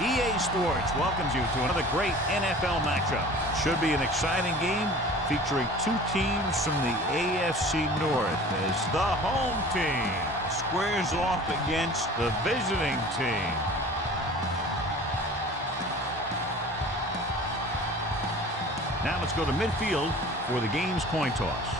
EA Sports welcomes you to another great NFL matchup. Should be an exciting game featuring two teams from the AFC North as the home team squares off against the visiting team. Now let's go to midfield for the game's coin toss.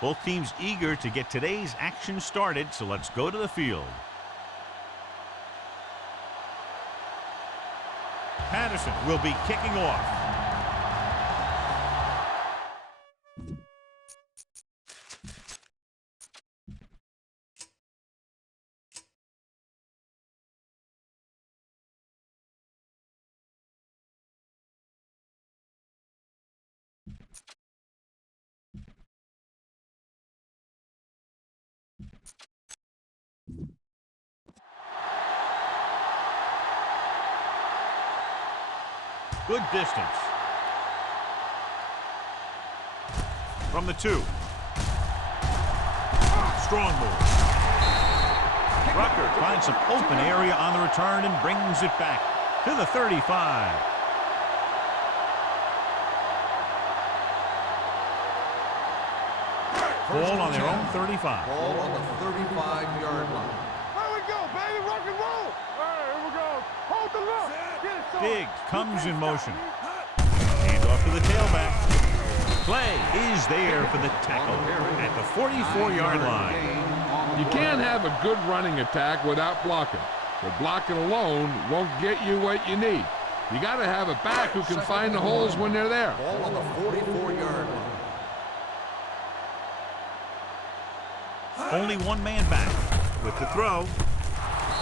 Both teams eager to get today's action started, so let's go to the field. Patterson will be kicking off. Good distance. From the 2. Strong move. Rucker finds some open area on the return and brings it back to the 35. Ball on their own 35. Ball on the 35-yard line. There we go, baby. Rock and roll. All right, here we go. Hold the look. Diggs comes in motion. Hand off to the tailback. Play is there for the tackle at the 44-yard line. You can't have a good running attack without blocking. But blocking alone won't get you what you need. You got to have a back who can find the holes when they're there. Ball on the 44-yard line. Only one man back with the throw.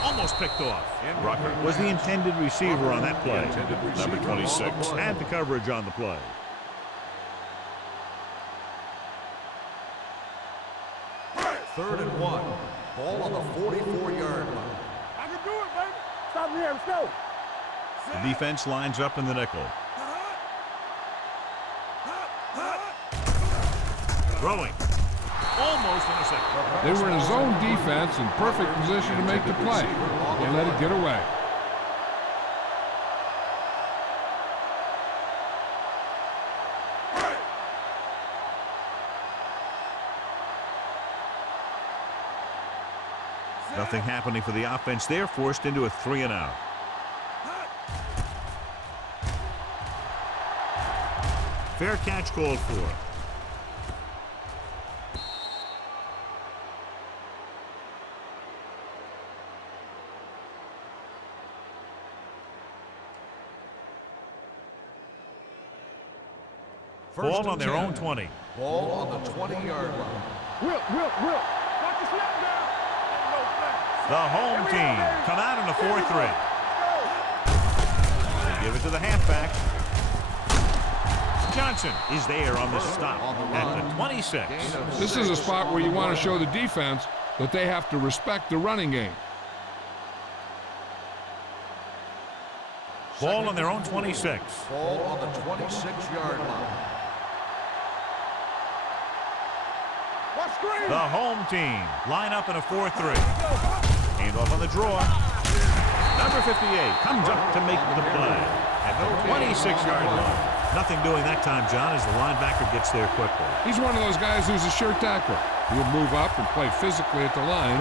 Almost picked off. Rucker was the intended receiver on that play. Number 26 had the coverage on the play. Third and 1. Ball on the 44-yard line. I can do it, baby. Stop me here. Let's go. The defense lines up in the nickel. Throwing. Almost intercepted. They were in a zone defense in perfect position to make the play. They let it get away. Nothing happening for the offense. They're forced into a 3-and-out. Fair catch called for. Ball on their own 20. Ball on the 20-yard line. Will. Knock the snap down. The home team come out in a 4-3. They give it to the halfback. Johnson is there on the stop at the 26. This is a spot where you want to show the defense that they have to respect the running game. Ball on their own 26. Ball on the 26-yard line. The home team line up in a 4-3. Hand off on the draw. Number 58 comes up to make the play at the 26-yard line. Nothing doing that time, John, as the linebacker gets there quickly. He's one of those guys who's a sure tackler. He'll move up and play physically at the line,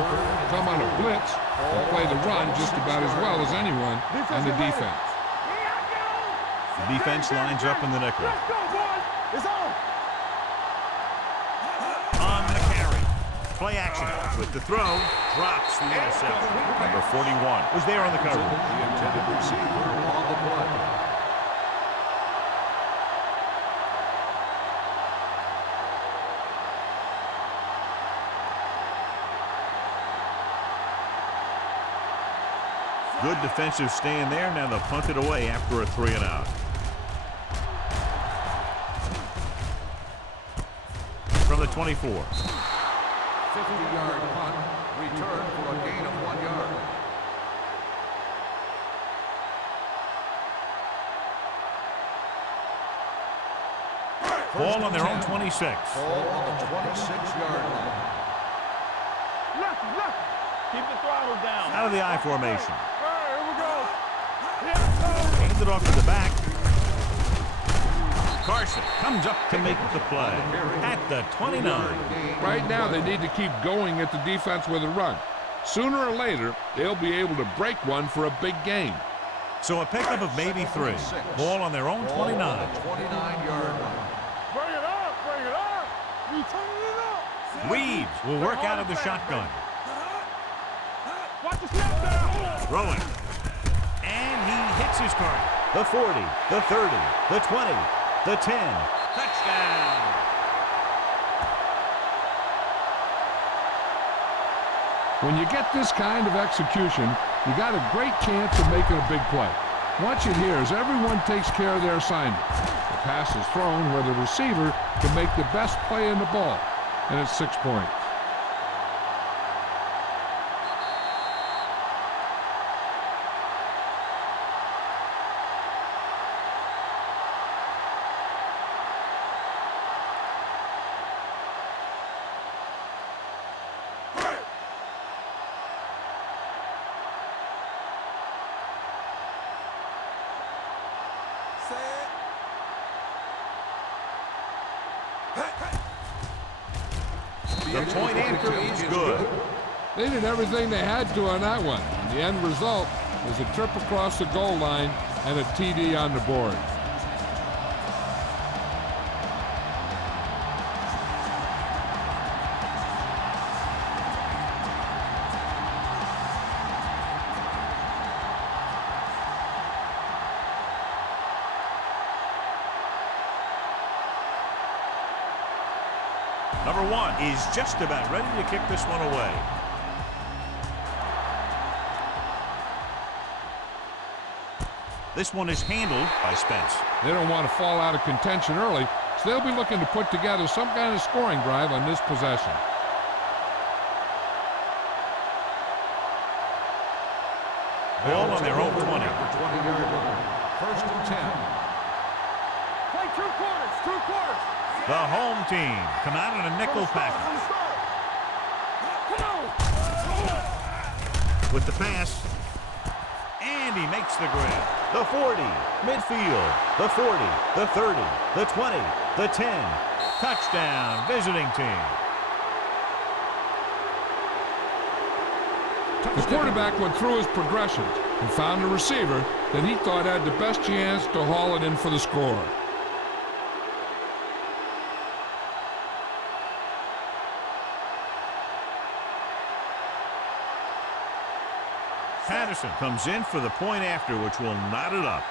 come on a blitz, and play the run just about as well as anyone on the defense. The defense lines up in the nickel. Let's go, boys. It's on. On the carry. Play action with the throw. Drops the interception. Number 41 was there on the cover. The intended receiver on the play. Good defensive stand there. Now they'll punt it away after a 3-and-out. From the 24. 50-yard punt, return for a gain of 1 yard. Ball on their own 26. Ball on the 26-yard line. Left. Keep the throttle down. Out of the I formation. All right, here we go. Yeah. Hands it off to the back. Carson comes up to make the play at the 29. Right now, they need to keep going at the defense with a run. Sooner or later, they'll be able to break one for a big game. So a pickup of maybe 3. Ball on their own 29. 29-yard line. Bring it up. You turning it up. Reeves will work out of the shotgun. Watch the snap down. Throwing. And he hits his target. The 40, the 30, the 20, the 10. Touchdown. When you get this kind of execution, you got a great chance of making a big play. Watch it here as everyone takes care of their assignment. The pass is thrown where the receiver can make the best play in the ball, and it's 6 points. The point after is good. They did everything they had to on that one. And the end result is a trip across the goal line and a TD on the board. Number 1 is just about ready to kick this one away. This one is handled by Spence. They don't want to fall out of contention early, so they'll be looking to put together some kind of scoring drive on this possession. Ball on their own 20. 20-yard line. First and 10. Play 2 quarters. The home team come out in a nickel package. With the pass, and he makes the grab. The 40, midfield, the 40, the 30, the 20, the 10. Touchdown, visiting team. The quarterback went through his progressions and found a receiver that he thought had the best chance to haul it in for the score. Patterson comes in for the point after, which will knot it up.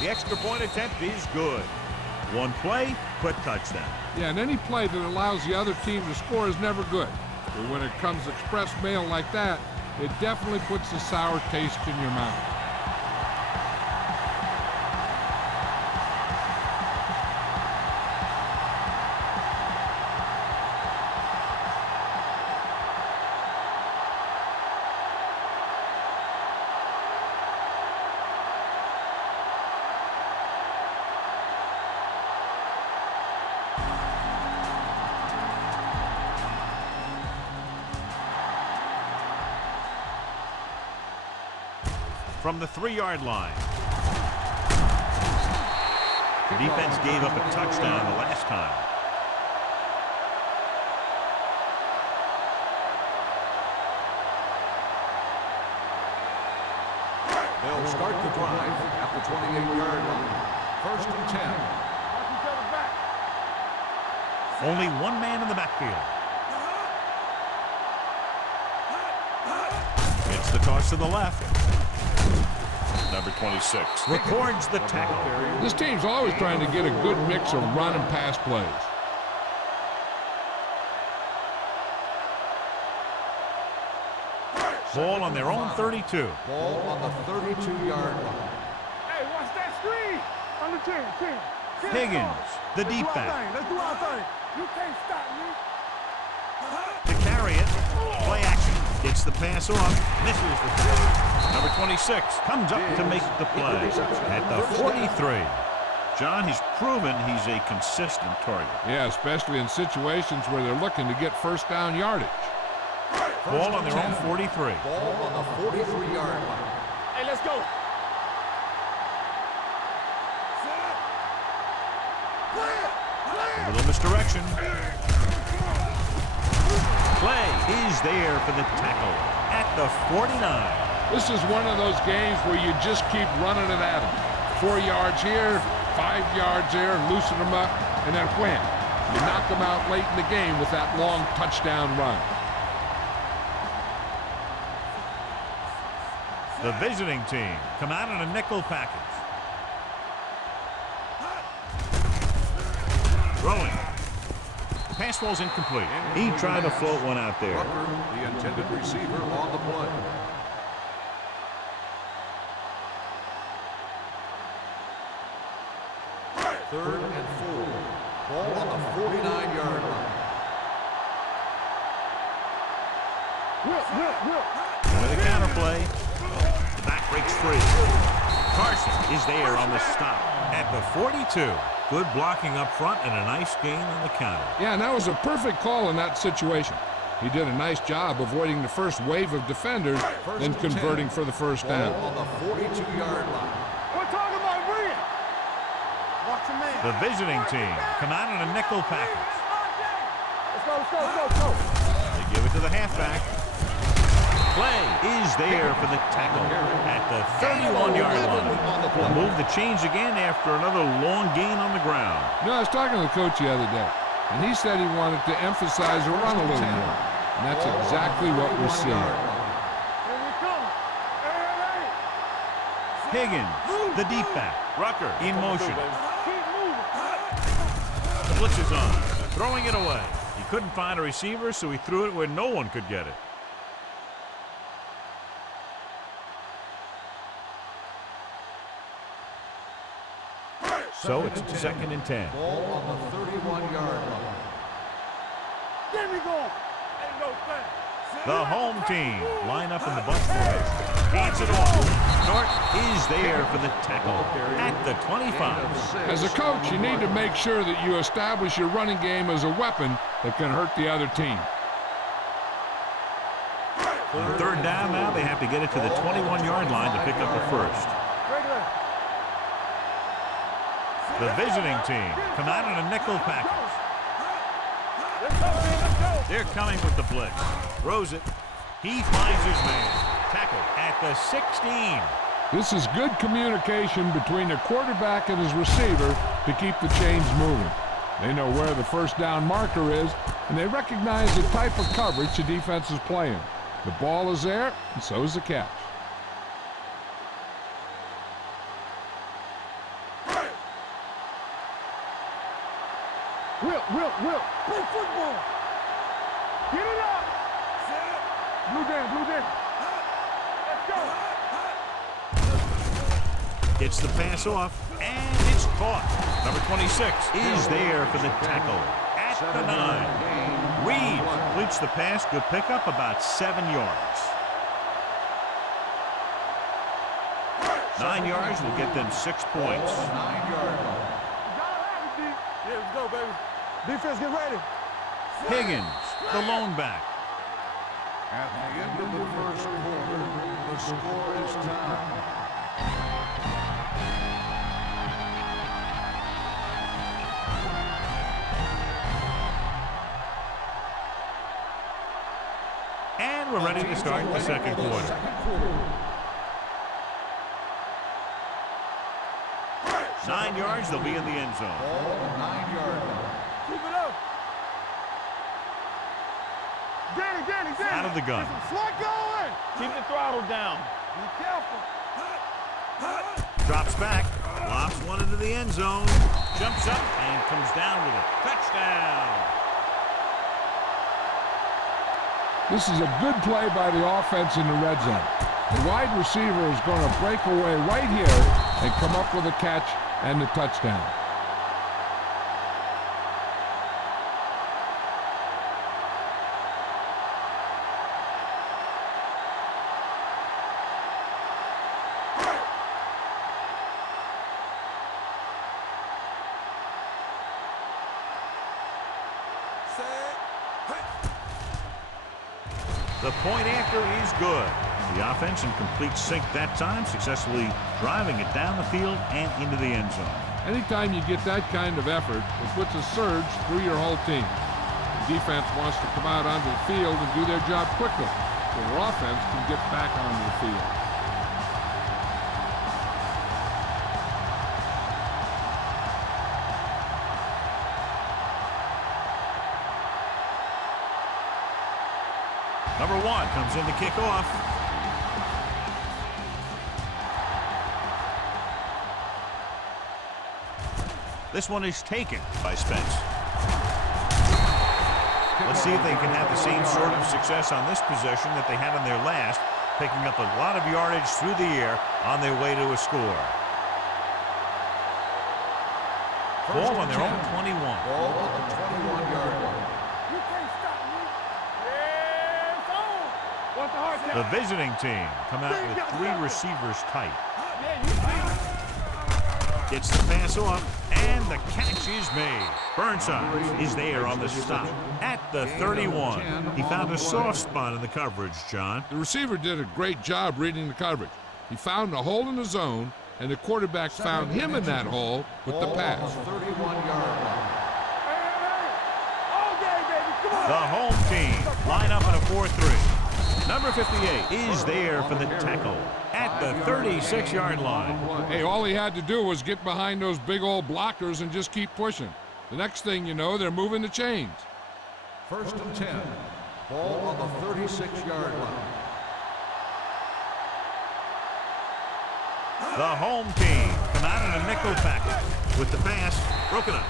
The extra point attempt is good. One play, quick touchdown. Yeah, and any play that allows the other team to score is never good. But when it comes express mail like that, it definitely puts a sour taste in your mouth. From the 3-yard line. The defense gave up a touchdown the last time. They'll start the drive at the 28-yard line. First and 10. Watch each other back. Only one man in the backfield. It's the toss to the left. Number 26 records the tackle. This team's always trying to get a good mix of run and pass plays. Ball on their own 32. Ball on the 32-yard line. Hey, watch that screen. On the 10. Higgins, the deep back. Let's do our thing. You can't stop me. To carry it, play action. Gets the pass off. Misses the pass. Number 26 comes up to make the play at the 43. John, he's proven he's a consistent target. Yeah, especially in situations where they're looking to get first down yardage. Ball on their own 43. Ball on the 43-yard line. Hey, let's go. A little misdirection. Play is there for the tackle at the 49. This is one of those games where you just keep running it at them. 4 yards here, 5 yards there, loosen them up, and then wham. You knock them out late in the game with that long touchdown run. The visiting team come out in a nickel package. Throwing. Pass ball's incomplete. He tried to float one out there. Rucker, the intended receiver, on the play. Third and 4. Ball on the 49-yard line. With a counter play. The back breaks free. Carson is there on the stop at the 42. Good blocking up front and a nice gain on the counter. Yeah, and that was a perfect call in that situation. He did a nice job avoiding the first wave of defenders and converting for the first down. Ball on the 42-yard line. We're talking about brilliant. Watch a man. The visiting team come out in a nickel package. Let's go. They give it to the halfback. Play is there for the tackle at the 31-yard line. We'll move the chains again after another long gain on the ground. You know, I was talking to the coach the other day, and he said he wanted to emphasize the run a little more. And that's exactly what we're seeing. Here we come. Hey. Higgins, the deep back. Rucker in motion. Keep moving. The blitz is on. Throwing it away. He couldn't find a receiver, so he threw it where no one could get it. So it's 2nd and 10. Ball on the 31-yard line. There we go. Ain't no thing. The home team line up in the bunch formation. Hands it off. Short is there for the tackle at the 25. As a coach, you need to make sure that you establish your running game as a weapon that can hurt the other team. On 3rd down now, they have to get it to the 21-yard line to pick up the first. Regular. The visiting team come out in a nickel package. Let's go, man. Let's go. They're coming with the blitz. Throws it. He finds his man. Tackle at the 16. This is good communication between the quarterback and his receiver to keep the chains moving. They know where the first down marker is, and they recognize the type of coverage the defense is playing. The ball is there, and so is the catch. Will. Play football. Get it up. Blue down. Let's go. Gets the pass off, and it's caught. Number 26 is there for the tackle at the 9. Reed completes the pass. Good pickup, about 7 yards. 9 yards will get them 6 points. 9-yard line. Yeah, let's go, baby. Defense, get ready. Higgins, the lone back. At the end of the first quarter, the score is tied. And we're ready to start the second quarter. 9 yards, they'll be in the end zone. Ball on the 9-yard line. Keep it up. Danny. Out of the gun. Slot going. Keep the throttle down. Be careful. Drops back, lobs one into the end zone, jumps up, and comes down with it. Touchdown! This is a good play by the offense in the red zone. The wide receiver is going to break away right here and come up with a catch and the touchdown. The point after is good. The offense in complete sync that time, successfully driving it down the field and into the end zone. Anytime you get that kind of effort, it puts a surge through your whole team. The defense wants to come out onto the field and do their job quickly, so their offense can get back onto the field. Number 1 comes in to kick off. This one is taken by Spence. Let's see if they can have the same sort of success on this possession that they had on their last, picking up a lot of yardage through the air on their way to a score. Ball on their own 21. Ball on the 21-yard line. You can't stop me. Yeah, it's on. What's the hard The visiting team come out with 3 receivers tight. Yeah, you see. Gets the pass off, and the catch is made. Burnside is there on the stop at the 31. He found a soft spot in the coverage, John. The receiver did a great job reading the coverage. He found a hole in the zone, and the quarterback found him in that hole with the pass. Ball on the 31-yard line. All day, baby. Come on. The home team line up in a 4-3. Number 58 is there for the tackle at the 36-yard line. Hey, all he had to do was get behind those big old blockers and just keep pushing. The next thing you know, they're moving the chains. 1st and 10. Ball on the 36-yard line. The home team come out in a nickel package with the pass broken up.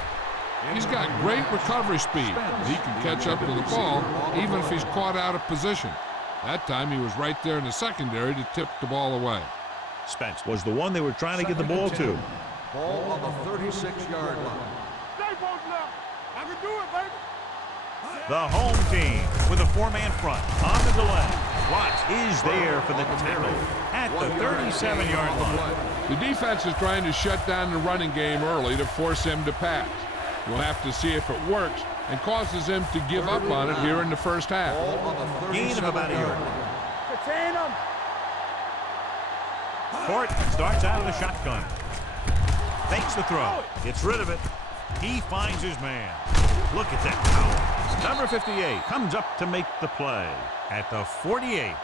He's got great recovery speed. He can catch up to the ball even if he's caught out of position. That time he was right there in the secondary to tip the ball away. Spence was the one they were trying to get the ball to. Ball on the 36-yard line. Stay posted up. I can do it, baby. The home team with a 4-man front on the delay. Watts is there for the tackle at the 37-yard line. The defense is trying to shut down the running game early to force him to pass. We'll have to see if it works and causes him to give up on it here in the first half. Ball on the Gain of about a 37-yard yard. line. Contain him. Court starts out of the shotgun. Fakes the throw. Gets rid of it. He finds his man. Look at that power. Number 58 comes up to make the play at the 48.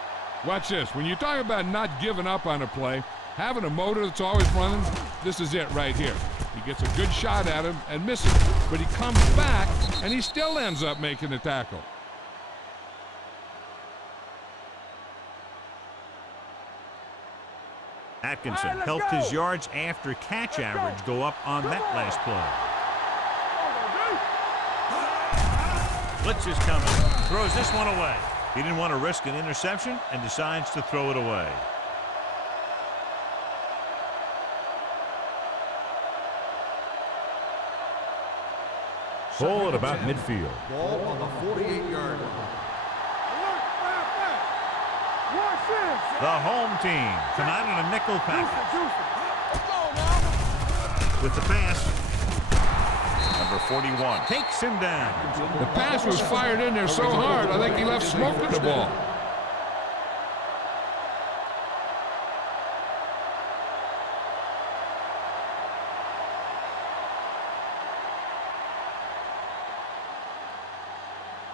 Watch this. When you talk about not giving up on a play, having a motor that's always running, this is it right here. He gets a good shot at him and misses, but he comes back and he still ends up making the tackle. Atkinson helped his yards after catch average go up on that last play. Blitz is coming. Throws this one away. He didn't want to risk an interception and decides to throw it away. Ball at about midfield. Ball on the 48-yard line. The home team come out in a nickel package. With the pass, number 41 takes him down. The pass was fired in there so hard, I think he left smoke in the ball.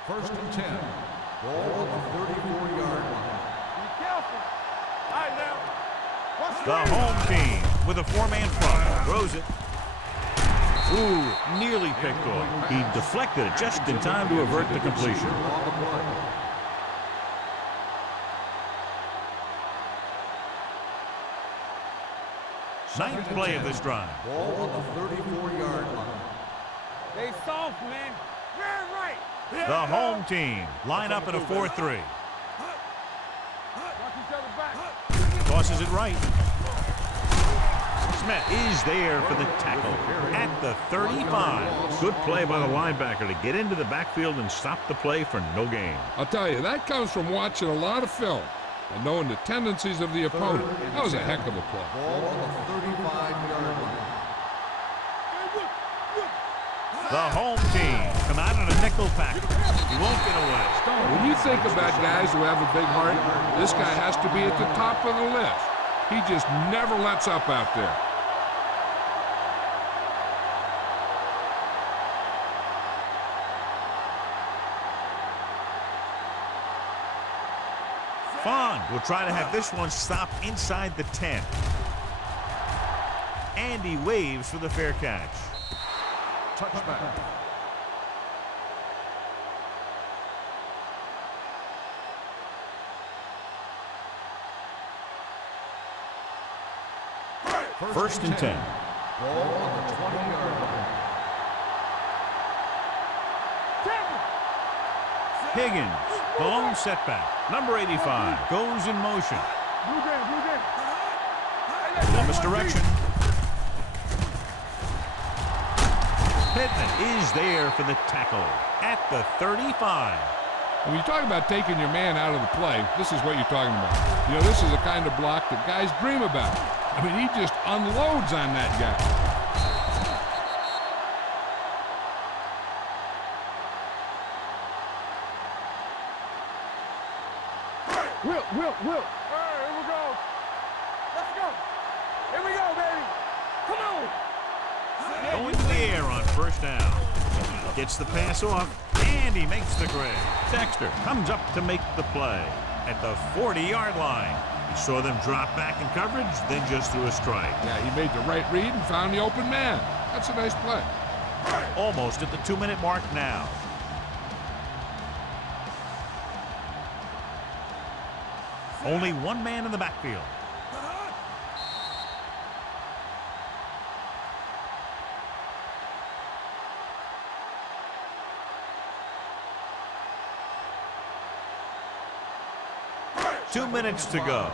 First and 10. Ball on the 34-yard line. The home team with a 4-man front throws it. Ooh, nearly picked off. He deflected it just in time to avert the completion. On the play. Ninth play of this drive. Ball on the 34-yard line. They soft, man. Very right. The home team line up in a 4-3. Watch each other back. Tosses it right. Smith is there for the tackle at the 35. Good play by the linebacker to get into the backfield and stop the play for no gain. I'll tell you, that comes from watching a lot of film and knowing the tendencies of the opponent. That was a heck of a play. Ball on the 35-yard line. The home team come out in a nickel package. He won't get away. When you think about guys who have a big heart, this guy has to be at the top of the list. He just never lets up out there. Fon will try to have this one stop inside the 10. And he waves for the fair catch. Touchback. First and 10. Ball on the 20-yard line. Higgins, the lone setback. Number 85 goes in motion. Blue game. Full misdirection. Pittman is there for the tackle at the 35. When you talk about taking your man out of the play, this is what you're talking about. You know, this is the kind of block that guys dream about. I mean, he just unloads on that guy. Will. All right, here we go. Let's go. Here we go, baby. Come on. Going to the air on first down. Gets the pass off, and he makes the grab. Dexter comes up to make the play at the 40-yard line. He saw them drop back in coverage, then just threw a strike. Yeah, he made the right read and found the open man. That's a nice play. Almost at the 2-minute mark now. Only one man in the backfield. Two minutes to go.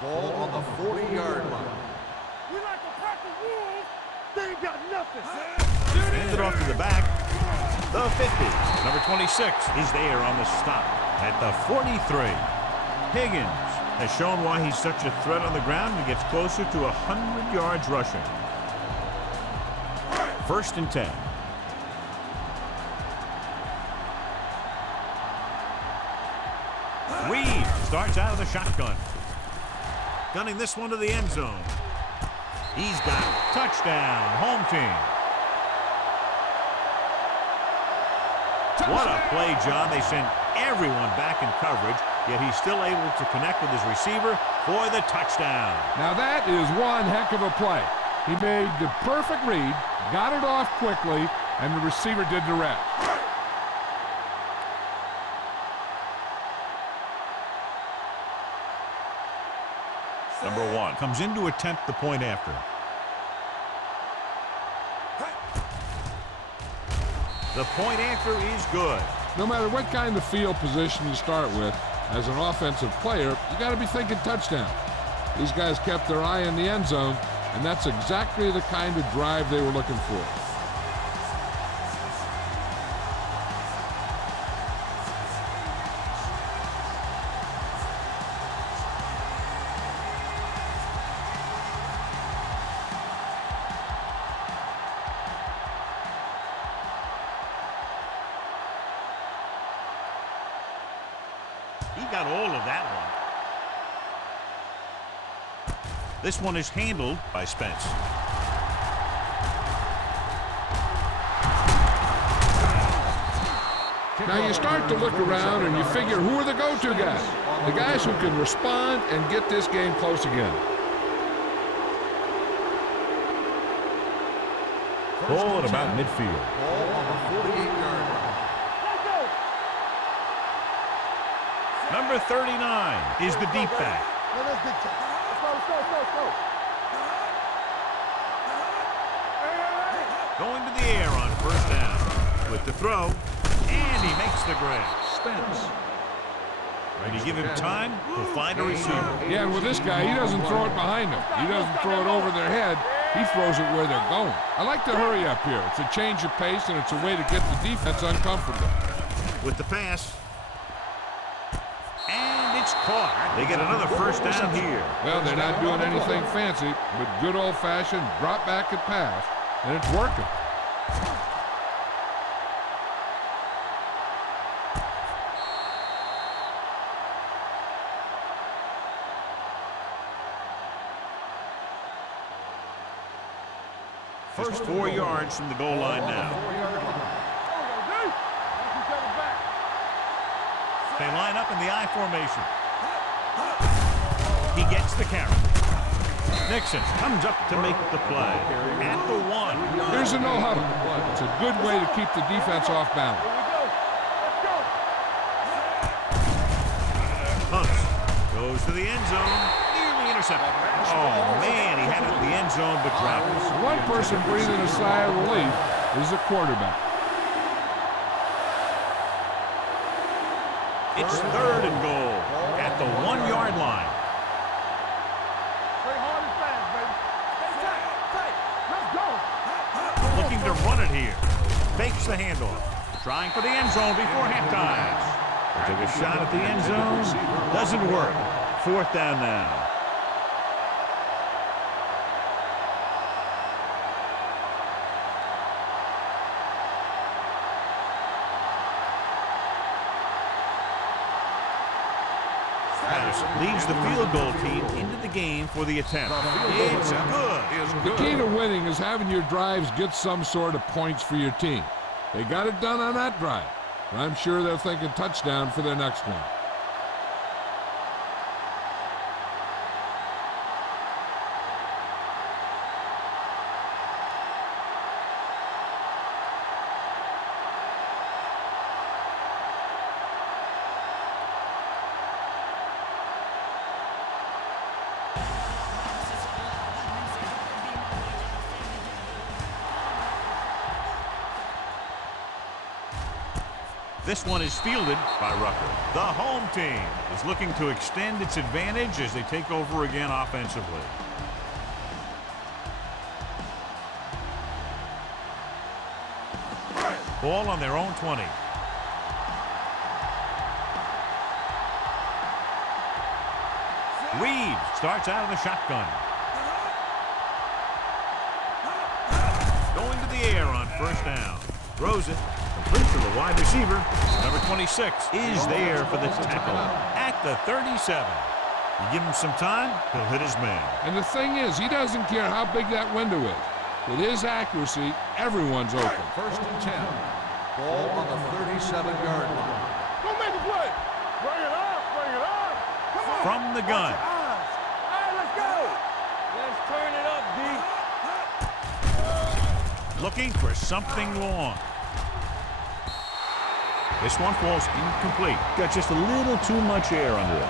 Ball on the 40-yard line. We like to pack the wolves. They ain't got nothing. Hand it off to the back. The 50. Number 26 is there on the stop at the 43. Higgins has shown why he's such a threat on the ground and gets closer to 100 yards rushing. First and 10. Reed starts out of the shotgun. Gunning this one to the end zone. He's got it. Touchdown, home team. What a play, John. They send everyone back in coverage, yet he's still able to connect with his receiver for the touchdown. Now that is one heck of a play. He made the perfect read, got it off quickly, and the receiver did the rest. Number 1 comes in to attempt the point after. The point after is good. No matter what kind of field position you start with, as an offensive player, you got to be thinking touchdown. These guys kept their eye on the end zone, and that's exactly the kind of drive they were looking for. He got all of that one. This one is handled by Spence. Now you start to look around and you figure, who are the go-to guys? The guys who can respond and get this game close again. Ball at about midfield. Ball on the 48-yard line. Number 39 is the deep back. Let's go. Going to the air on first down. With the throw, and he makes the grab. Spence. When you give him time, he'll find a receiver. Yeah, and with this guy, he doesn't throw it behind them. He doesn't throw it over their head. He throws it where they're going. I like to hurry up here. It's a change of pace, and it's a way to get the defense uncomfortable. With the pass. And it's caught. They get another first down here. Well, they're not doing anything fancy, but good old-fashioned drop back and pass, and it's working. Just 4 yards from the goal line now. They line up in the I formation. He gets the carry. Nixon comes up to make the play at the 1. Here's a no-huddle. It's a good way to keep the defense off balance. Hunts goes to the end zone, nearly intercepted. Oh, man, he had it in the end zone, but dropped it. One person breathing a sigh of relief is the quarterback. It's 3rd and goal at the 1-yard line. Looking to run it here. Fakes the handoff. Trying for the end zone before halftime. Took a shot at the end zone. Doesn't work. 4th down now. Leads the field goal team into the game for the attempt. It's good. The key to winning is having your drives get some sort of points for your team. They got it done on that drive. And I'm sure they're thinking touchdown for their next one. This one is fielded by Rucker. The home team is looking to extend its advantage as they take over again offensively. Ball on their own 20. Reeves starts out of the shotgun. Going to the air on 1st down. Throws it. Complete to the wide receiver. Number 26 is there for the tackle at the 37. You give him some time, he'll hit his man. And the thing is, he doesn't care how big that window is. With his accuracy, everyone's open. 1st and 10. Ball on the 37-yard line. Go make a play. Bring it up. Bring it up. Come on. From the gun. All right, let's go. Let's turn it up, D. Looking for something long. This one falls incomplete. Got just a little too much air under it.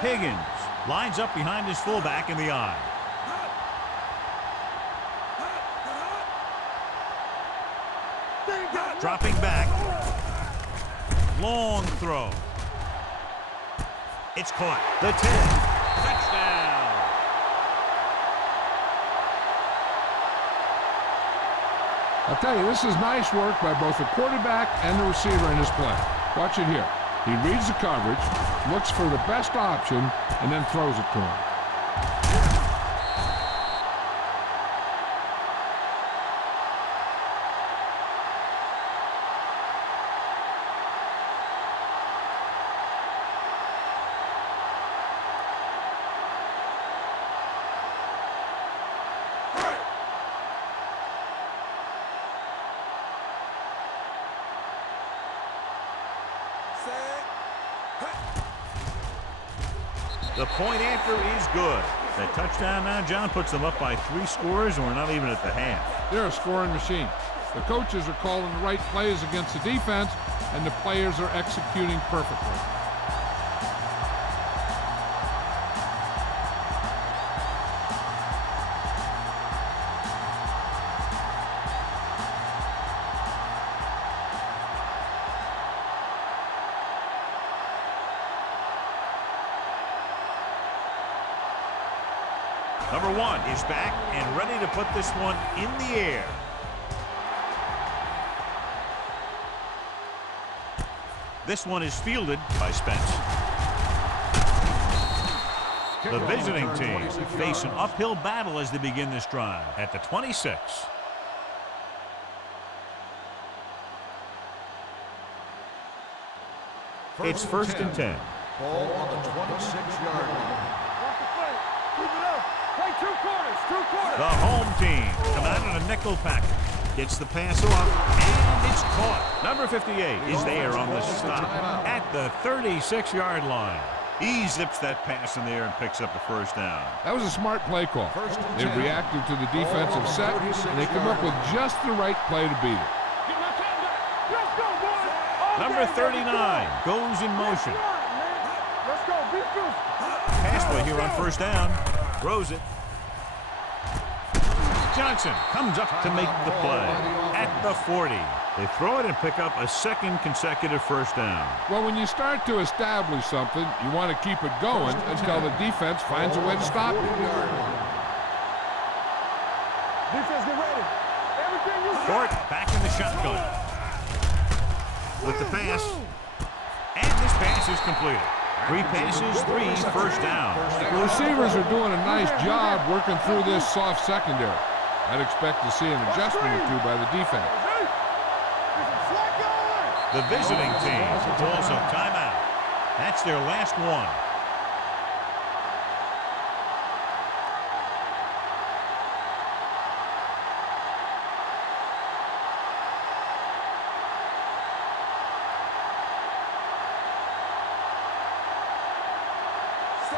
Higgins lines up behind his fullback in the I. Dropping back. Long throw. It's caught. The 10. Touchdown. I'll tell you, this is nice work by both the quarterback and the receiver in his play. Watch it here. He reads the coverage, looks for the best option, and then throws it to him. The point after is good. That touchdown now, John, puts them up by 3 scores, and we're not even at the half. They're a scoring machine. The coaches are calling the right plays against the defense, and the players are executing perfectly. Number 1 is back and ready to put this one in the air. This one is fielded by Spence. The visiting team face an uphill battle as they begin this drive at the 26. It's first and 10. Ball on the 26-yard line. Watch the play. Keep it up. Play two quarters. The home team come out in a nickel package. Gets the pass off, and it's caught. Number 58 is there on the stop at the 36-yard line. He zips that pass in the air and picks up a first down. That was a smart play call. They reacted to the defensive set, and they come up with just the right play to beat it. Get my time back. Let's go, boys. Number 39 goes in motion. Let's go. Beat Goose. Pass play here on first down. Throws it. Johnson comes up to make the play at the 40. They throw it and pick up a second consecutive first down. Well, when you start to establish something, you want to keep it going until the defense finds a way to stop it. Defense, get ready. Everything you Fort back in the shotgun with the pass. And this pass is completed. 3 passes, 3 first down. The receivers are doing a nice job working through this soft secondary. I'd expect to see an adjustment or two by the defense. The visiting team calls a timeout. That's their last one.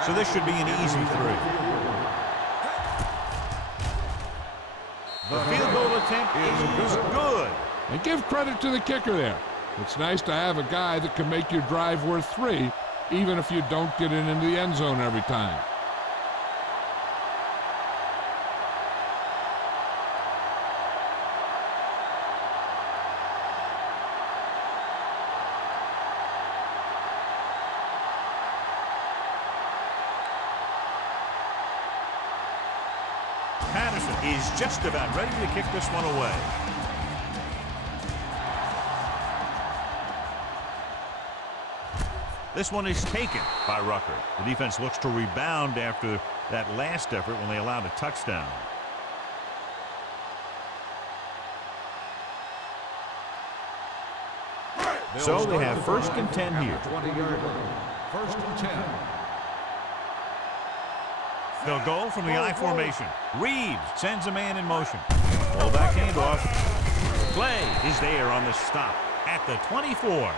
So this should be an easy 3. The field goal attempt is good. And give credit to the kicker there. It's nice to have a guy that can make your drive worth 3, even if you don't get it into the end zone every time. Patterson is just about ready to kick this one away. This one is taken by Rucker. The defense looks to rebound after that last effort when they allowed a touchdown. So they have first and 10 here. 20-yard line. First and 10. They'll go from the I formation. Reeves sends a man in motion. Fullback handoff. Play is there on the stop at the 24.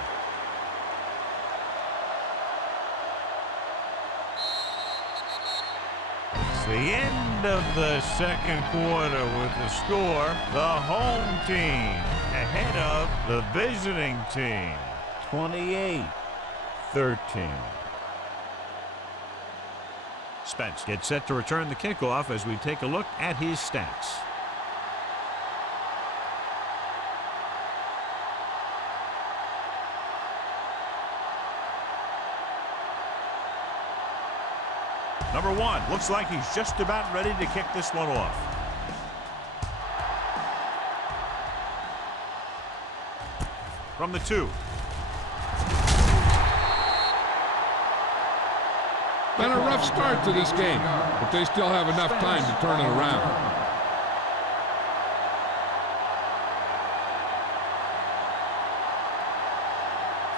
It's the end of the second quarter with the score. The home team ahead of the visiting team. 28-13. Spence gets set to return the kickoff as we take a look at his stats. Number 1, looks like he's just about ready to kick this one off. From the 2. Been a rough start to this game, but they still have enough time to turn it around.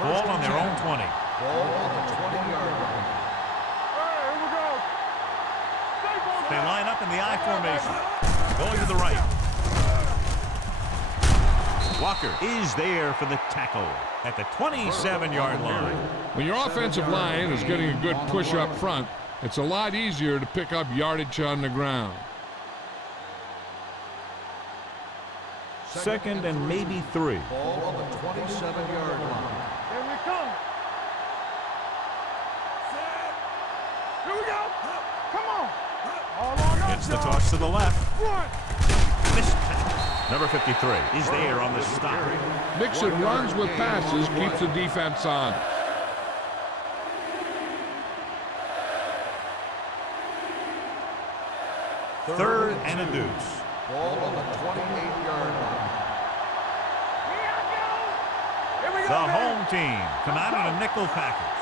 Ball on their own 20. Ball on the 20-yard line. Here we go. They line up in the I formation. Going to the right. Walker is there for the tackle at the 27-yard line. When your offensive line is getting a good push up front, it's a lot easier to pick up yardage on the ground. Second and maybe 3. Ball on the 27-yard line. Here we come. Here we go. Come on. All on up, Gets the y'all. toss to the left. Run. Missed tackle. Number 53 is there on the stop. Mixing runs with passes keeps the defense on. Third and a deuce. Ball on the 28-yard line. Here we go. The man. home team come out in a nickel package.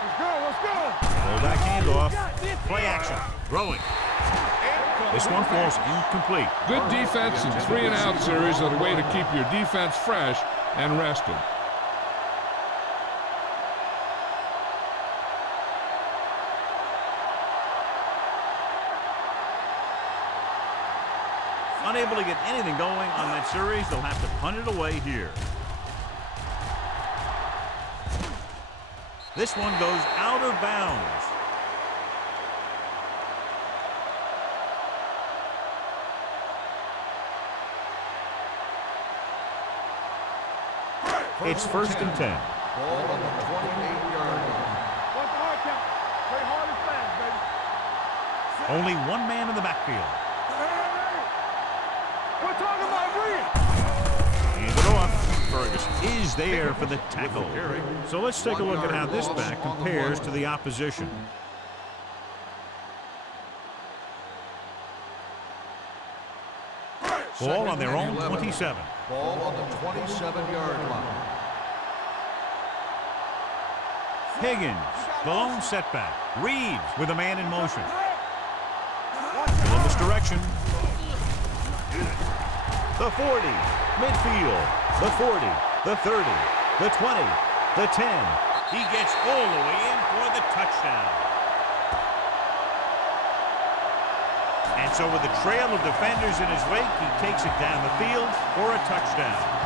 Let's go. Let's go. Fullback handoff. Play action. Throwing. This one falls incomplete. Good defense and 3-and-out series are the way to keep your defense fresh and rested. Unable to get anything going on that series, they'll have to punt it away here. This one goes out of bounds. It's 1st and 10. Ball on the 28-yard line. Watch the hard count. Play hard and fast, baby. Only one man in the backfield. We're talking about Reed. Hands it off. Ferguson is there for the tackle. So let's take a look at how this back compares to the opposition. Ball on their own 27. Ball on the 27-yard line. Higgins, the lone setback. Reeves with a man in motion. Columbus direction. The 40, midfield. The 40, the 30, the 20, the 10. He gets all the way in for the touchdown. And so with a trail of defenders in his wake, he takes it down the field for a touchdown.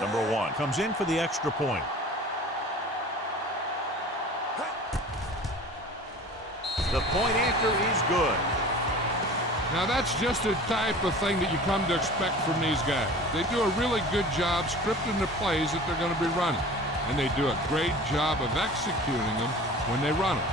Number 1 comes in for the extra point. The point after is good. Now that's just the type of thing that you come to expect from these guys. They do a really good job scripting the plays that they're going to be running. And they do a great job of executing them when they run them.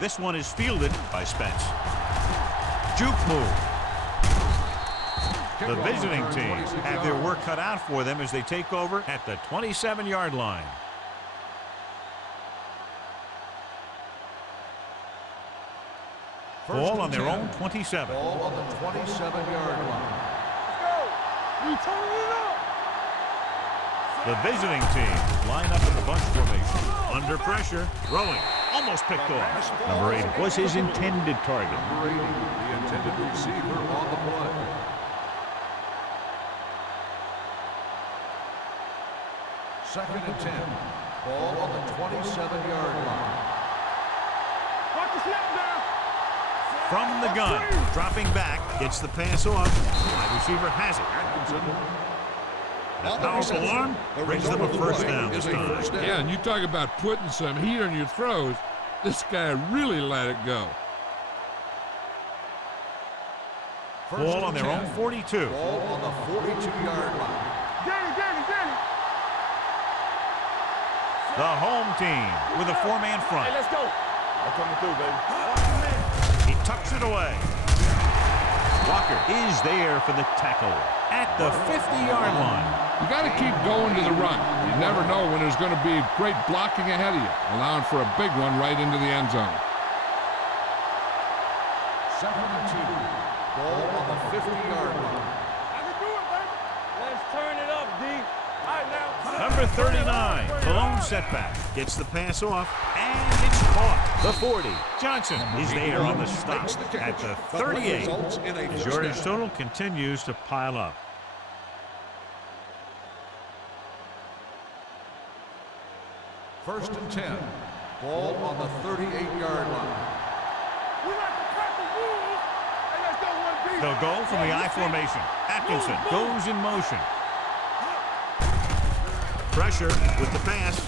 This one is fielded by Spence. Juke move. The visiting team have their work cut out for them as they take over at the 27-yard line. Ball on their own 27. Ball on the 27-yard line. You turn it up. The visiting team line up in the bunch formation. Under pressure, throwing. Almost picked off. Number 8 was his intended target. Number 80, the intended receiver on the play. Second and 10. Ball on the 27-yard line. Watch the snap down. From the gun, dropping back, gets the pass off. Wide receiver has it. Atkinson. That powerful arm brings them a first down this time. Yeah, and you talk about putting some heat on your throws. This guy really let it go. Ball on their own 42. Ball on the 42-yard line. Danny. The home team with a 4-man front. Hey, let's go. I'm coming through, baby. He tucks it away. Walker is there for the tackle at the 50-yard line. You got to keep going to the run. You never know when there's going to be great blocking ahead of you, allowing for a big one right into the end zone. Second and 2. Ball on the 50-yard line. I can do it, baby. Let's turn it up, D. All right, now. Number 39, Cologne setback, gets the pass off, and it's caught. The 40, Johnson is there on the stop at the 38. His yardage total continues to pile up. First and 10. Ball on the 38-yard line. We like to crack the rules. Hey, let's go one beat. They'll go from the I formation. Atkinson goes in motion. Pressure with the pass.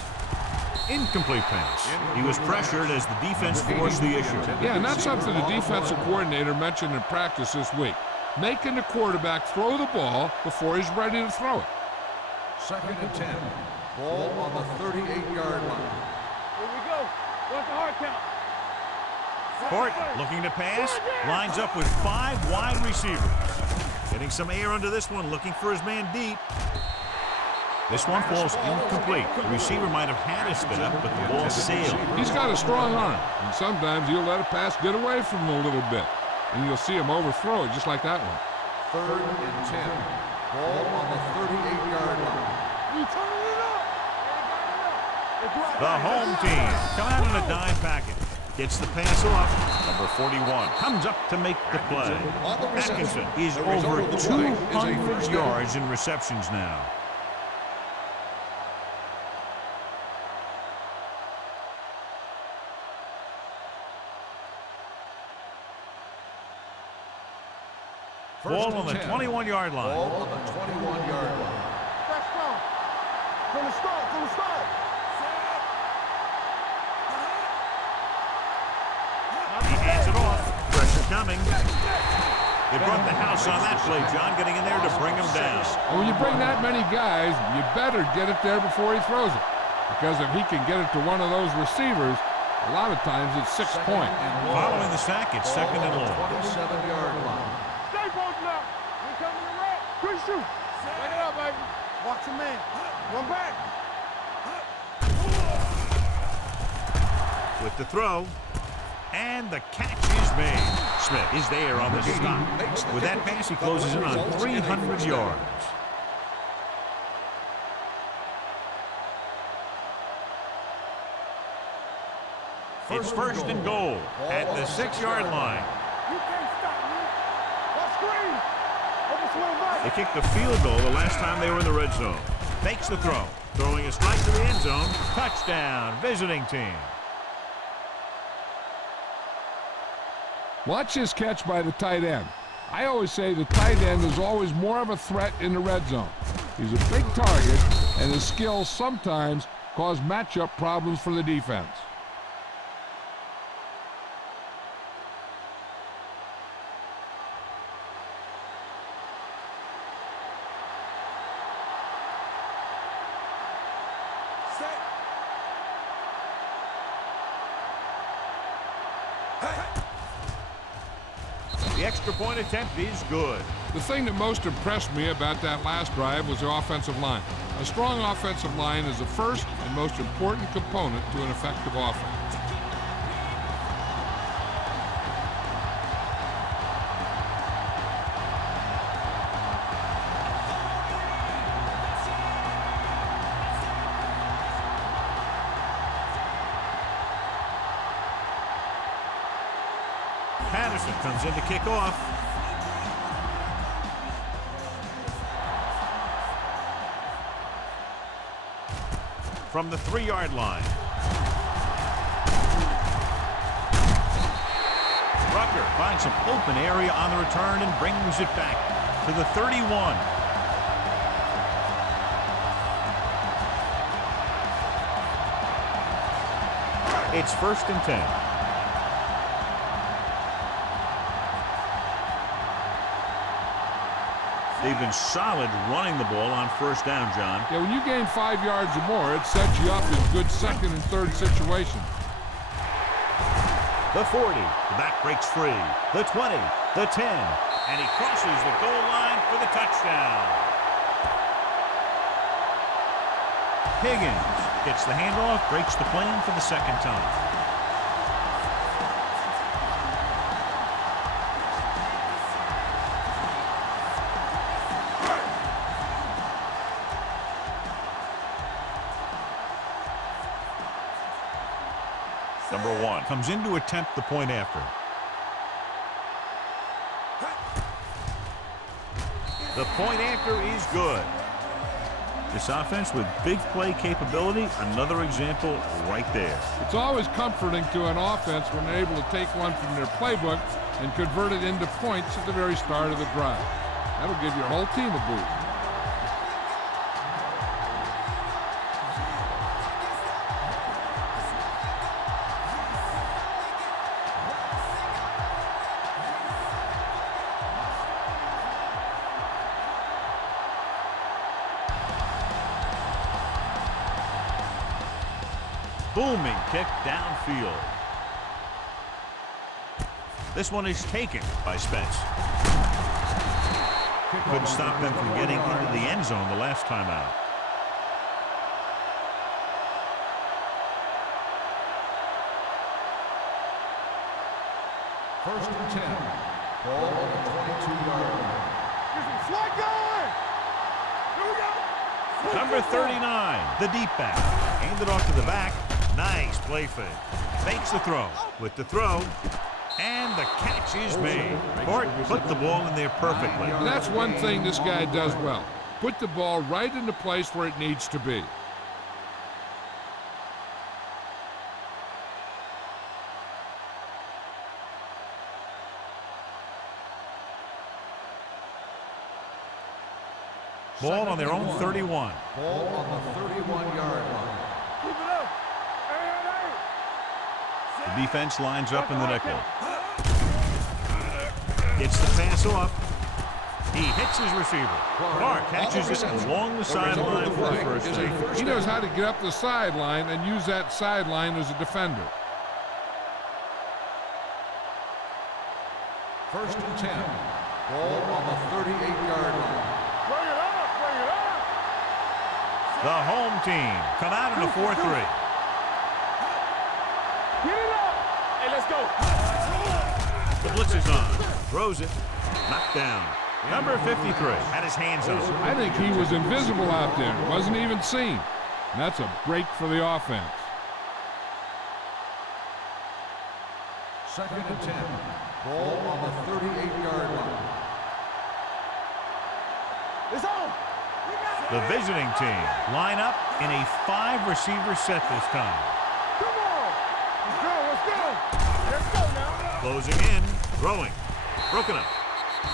Incomplete pass. He was pressured as the defense forced the issue. Yeah, and that's something the defensive coordinator mentioned in practice this week. Making the quarterback throw the ball before he's ready to throw it. Second and 10. Ball on the 38-yard line. Here we go. What's the hard count? Court looking to pass. Lines up with 5 wide receivers. Getting some air under this one, looking for his man deep. This one falls incomplete. The receiver might have had a step, but the ball sailed. He's got a strong arm, and sometimes he'll let a pass get away from him a little bit. And you'll see him overthrow it just like that one. 3rd and 10. Ball on the 38-yard line. You turning it up. The home team come out in a dime package. Gets the pass off. Number 41 comes up to make the play. Atkinson is over 200 yards in receptions now. Ball on the 21-yard line. Ball on the 21-yard line. Let's go. From the start. He hands it off. Pressure coming. They brought the house on that play, John, getting in there to bring him down. When you bring that many guys, you better get it there before he throws it. Because if he can get it to one of those receivers, a lot of times it's 6 points. Following the sack, it's 2nd and long. 27-yard line. Stay bolting up. We coming to wrap. Good shoot. Back it up, baby. Watch your man. Run back. With the throw. And the catch is made. Smith is there on the stop. With that pass, he closes in on 300 yards. It's 1st and goal at the 6-yard line. You can't stop me. Let's screen. Let us move back. They kicked the field goal the last time they were in the red zone. Makes the throw. Throwing a strike to the end zone. Touchdown, visiting team. Watch this catch by the tight end. I always say the tight end is always more of a threat in the red zone. He's a big target, and his skills sometimes cause matchup problems for the defense. The extra point attempt is good. The thing that most impressed me about that last drive was the offensive line. A strong offensive line is the first and most important component to an effective offense. Patterson comes in to kick off. From the 3-yard line. Rucker finds some open area on the return and brings it back to the 31. It's 1st and 10. They've been solid running the ball on 1st down, John. Yeah, when you gain 5 yards or more, it sets you up in good 2nd and 3rd situations. The 40, the back breaks free. The 20, the 10, and he crosses the goal line for the touchdown. Higgins gets the handoff, breaks the plane for the 2nd time. Number 1 comes in to attempt the point after. The point after is good. This offense with big play capability, another example right there. It's always comforting to an offense when they're able to take one from their playbook and convert it into points at the very start of the drive. That'll give your whole team a boost. booming kick downfield. This one is taken by Spence. Couldn't stop them from getting into the end zone the last time out. First and 10. Ball on the 22-yard line. Slide going! Here we go! Number 39, the deep back. Handed off to the back. Nice play fake. Fakes the throw. With the throw. And the catch is made. Hort put the ball in there perfectly. That's one thing this guy does well. Put the ball right in the place where it needs to be. Ball on their own 31. Ball on the 31-yard line. Keep it up! The defense lines up in the nickel. Gets the pass off. He hits his receiver. Clark catches it along the sideline for the first down. He knows how to get up the sideline and use that sideline as a defender. First and 10. Ball on the 38-yard line. Bring it up! Bring it up! The home team come out in a 4-3. Get it up! Hey, let's go! The blitz is on. Throws it. Knocked down. Number 53 had his hands on it. I think he was invisible out there. Wasn't even seen. And that's a break for the offense. Second and 10. Ball on the 38-yard line. It's on! The visiting team line up in a 5-receiver set this time. Come on! Let's go! Let's go! Let's go now! Closing in. Throwing. Broken up.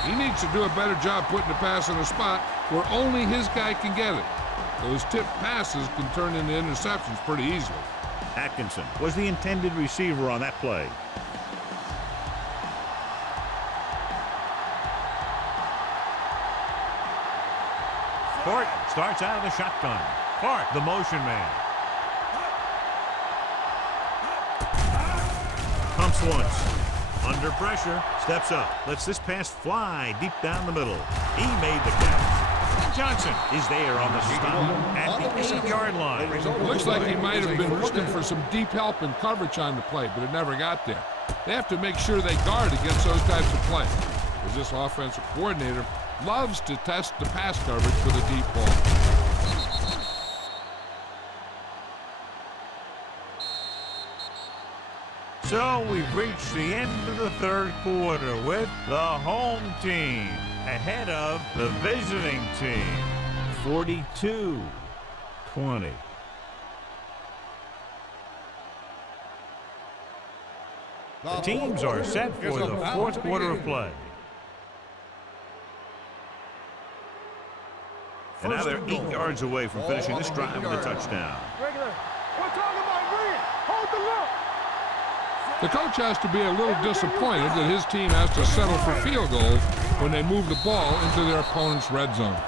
He needs to do a better job putting the pass in a spot where only his guy can get it. Those tipped passes can turn into interceptions pretty easily. Atkinson was the intended receiver on that play. Clark starts out of the shotgun. Clark, the motion man. Pumps once. Under pressure. Steps up. Lets this pass fly deep down the middle. He made the catch. Johnson is there on the stop at the 8-yard line. Looks like he might have been looking for some deep help and coverage on the play, but it never got there. They have to make sure they guard against those types of plays, because this offensive coordinator loves to test the pass coverage with a deep ball. So we've reached the end of the third quarter with the home team ahead of the visiting team, 42-20. The teams are set for the fourth quarter of play. And now they're 8 yards away from finishing this drive with a touchdown. Regular. We're talking about bring it. Hold the look. The coach has to be a little disappointed that his team has to settle for field goals when they move the ball into their opponent's red zone.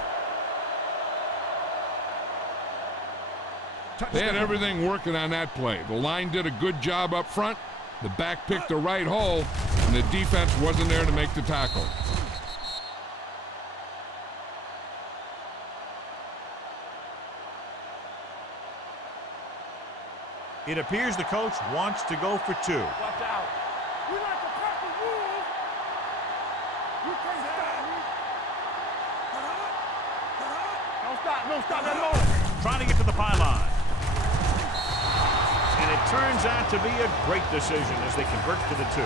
They had everything working on that play. The line did a good job up front. The back picked the right hole, and the defense wasn't there to make the tackle. It appears the coach wants to go for 2. Watch out. We like to pack the wolves. You can't stop me. Don't stop. Don't stop that motor. Trying to get to the pylon. And it turns out to be a great decision as they convert to the 2.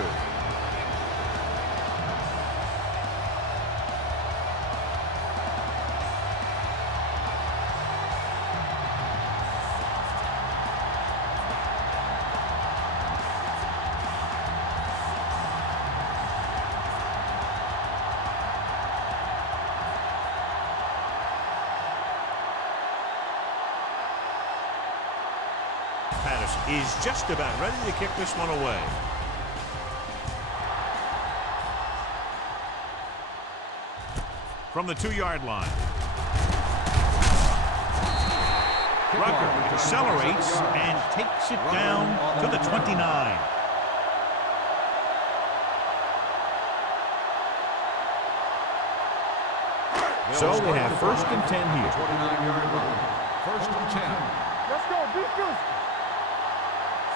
Is just about ready to kick this one away. From the 2-yard line. Rucker accelerates and takes it down to the 29. So we have 1st and 10 here. 29-yard line. 1st and 10. Let's go, defense.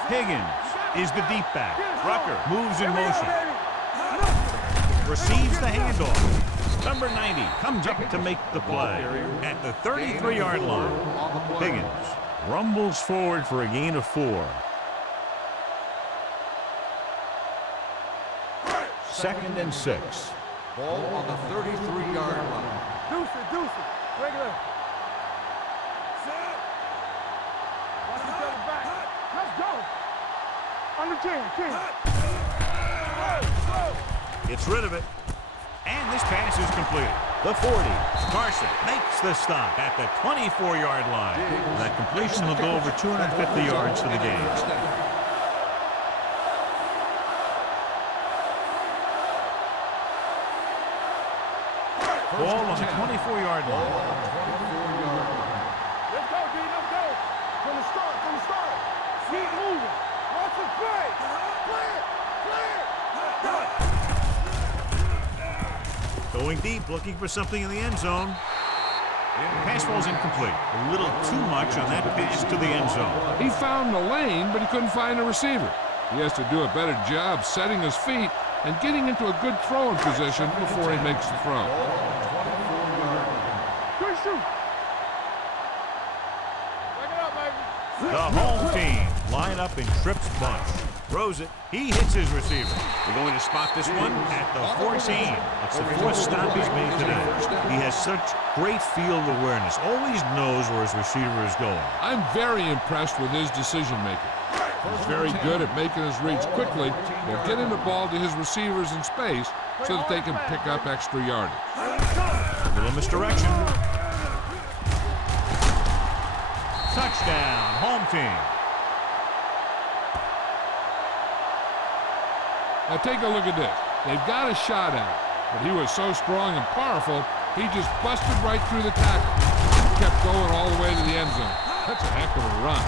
Higgins is the deep back. Rucker moves in Here we go, motion. baby. Receives the handoff. Number 90 comes up to make the play at the 33-yard line. Higgins rumbles forward for a gain of 4. 2nd and 6. Ball on the 33-yard line. Deuce it. Regular. Watch each other back. Let's go. Under 10. Gets rid of it. And this pass is completed. The 40. Carson makes the stop at the 24-yard line. That completion will go over 250 yards to the game. Ball on the 24-yard line. Let's go, D. Let's go. From the start. Keep moving. Watch the play. Going deep, looking for something in the end zone. Pass falls incomplete. A little too much on that pass to the end zone. He found the lane, but he couldn't find a receiver. He has to do a better job setting his feet and getting into a good throwing position before he makes the throw. Good shoot. Back it up, baby. The home team line up in Tripp's bunch. Throws it. He hits his receiver. We're going to spot this one at the 14. It's the 4th stop he's made today. He has such great field awareness. Always knows where his receiver is going. I'm very impressed with his decision making. He's very good at making his reads quickly while getting the ball to his receivers in space so that they can pick up extra yardage. A little misdirection. Touchdown, home team. Now take a look at this. They've got a shot at it, but he was so strong and powerful, he just busted right through the tackle and kept going all the way to the end zone. That's a heck of a run.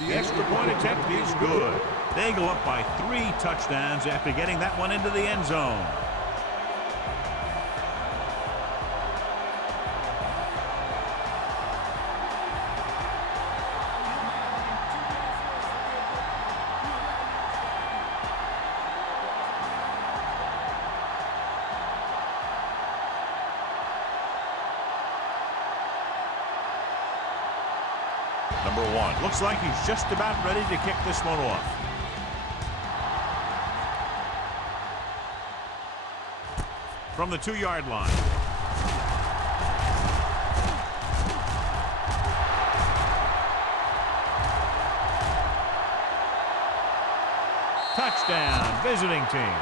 The extra point attempt is good. They go up by 3 touchdowns after getting that one into the end zone. Number 1. Looks like he's just about ready to kick this one off. From the 2-yard line. Touchdown, visiting team.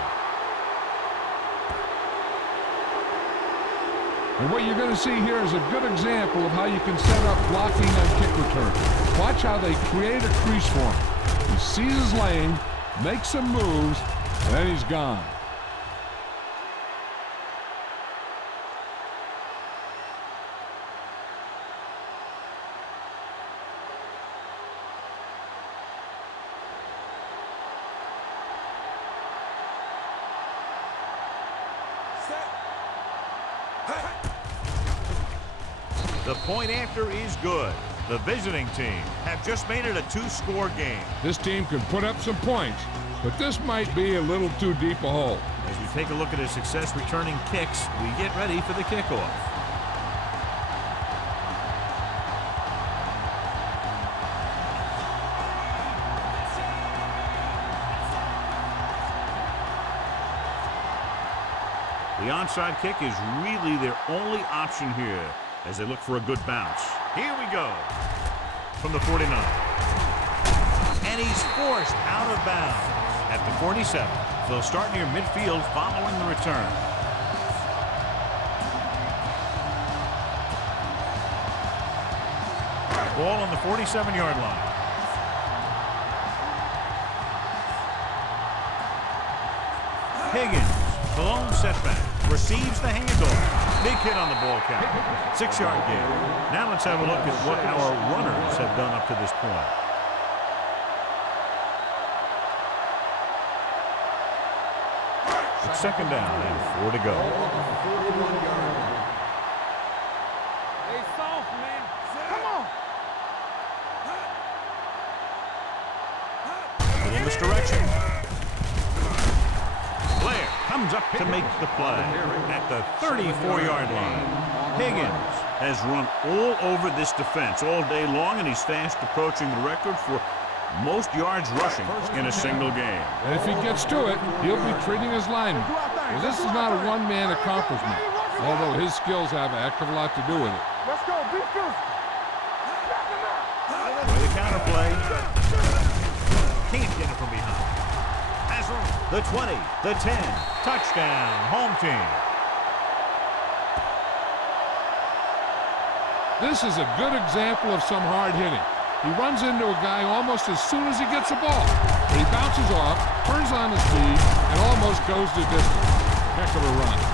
And what you're going to see here is a good example of how you can set up blocking on kick return. Watch how they create a crease for him. He sees his lane, makes some moves, and then he's gone. The point after is good. The visiting team have just made it a 2-score game. This team can put up some points, but this might be a little too deep a hole. As we take a look at his success returning kicks, we get ready for the kickoff. The onside kick is really their only option here as they look for a good bounce. Here we go from the 49. And And he's forced out of bounds at the 47. They'll start near midfield following the return. Ball on the 47-yard line. Higgins, the lone setback, receives the handoff. Big hit on the ball count. 6-yard gain. Now let's have a look at what our runners have done up to this point. It's second down and 4 to go. Hey, soft, man. Come on. A little misdirection. Blair comes up to make the play at the 34-yard line. Higgins has run all over this defense all day long, and he's fast approaching the record for most yards rushing in a single game. And if he gets to it, he'll be treating his linemen. Well, this is not a one-man accomplishment, although his skills have a heck of a lot to do with it. Let's go. Be good. With the counterplay. Can't get it from behind. Has room. The 20, the 10. Touchdown, home team. This is a good example of some hard hitting. He runs into a guy almost as soon as he gets the ball. But he bounces off, turns on his speed, and almost goes the distance. Heck of a run.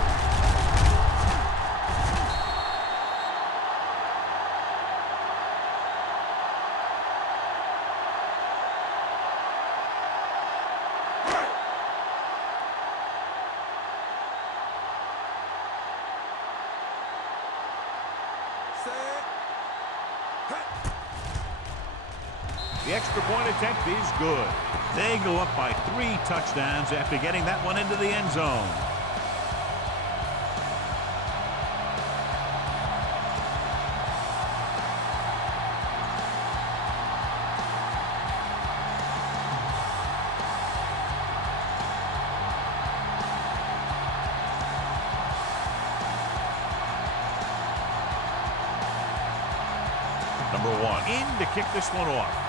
The extra point attempt is good. They go up by 3 touchdowns after getting that one into the end zone. Number 1 in to kick this one off.